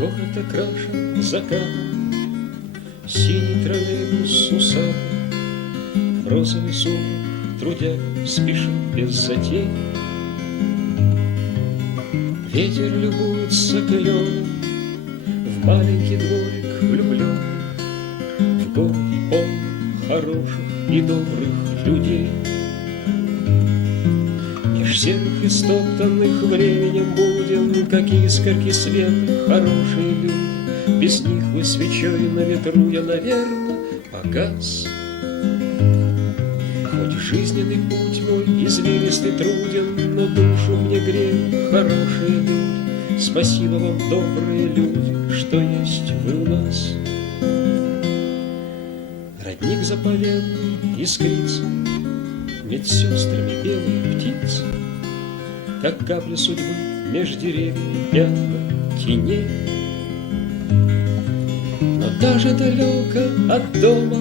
Город окрашен закатом, синий троллейбус усатый, розовый сумрак трудяг спешит без затей. Ветер любуется кленом, в маленький дворик влюблен, в городе полный хороших и добрых людей. Меж серых и стоптанных временем будем, как искорки света, хорошие люди. Без них вы свечой на ветру я, наверно, погас. Хоть жизненный путь мой извилистый труден, но душу мне греют хорошие люди. Спасибо вам, добрые люди, что есть вы у нас. Родник заповедный искрится медсестрами белые птицы, как капли судьбы меж деревьев пятна теней. Но даже далеко от дома,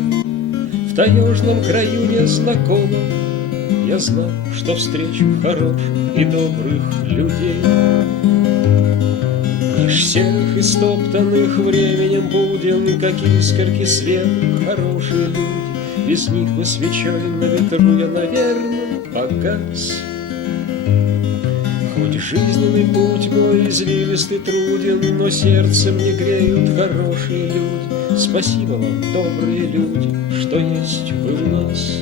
в таежном краю незнакомом, я знал, что встречу хороших и добрых людей. Меж серых и стоптанных временем будем, как искорки света, хорошие люди. Без них бы свечой на ветру я, наверно, погас. Хоть жизненный путь мой извилистый труден, но сердце мне греют хорошие люди. Спасибо вам, добрые люди, что есть вы у нас.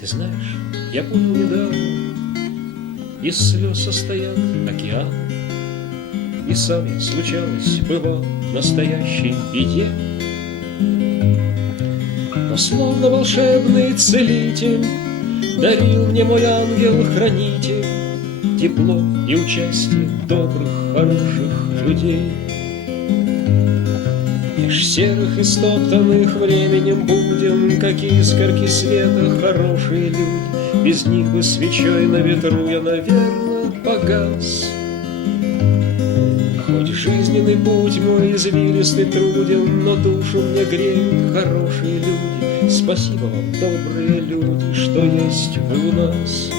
Ты знаешь, я понял недавно, из слез состоят океан, и сам я, случалось, бывал в настоящей беде. Но словно волшебный целитель дарил мне мой ангел-хранитель тепло и участие добрых, хороших людей. Меж серых и стоптанных временем будем, как искорки света, хорошие люди. Без них бы свечой на ветру я, наверно, погас. Хоть жизненный путь мой извилистый труден, но душу мне греют хорошие люди. Спасибо вам, добрые люди, что есть вы у нас.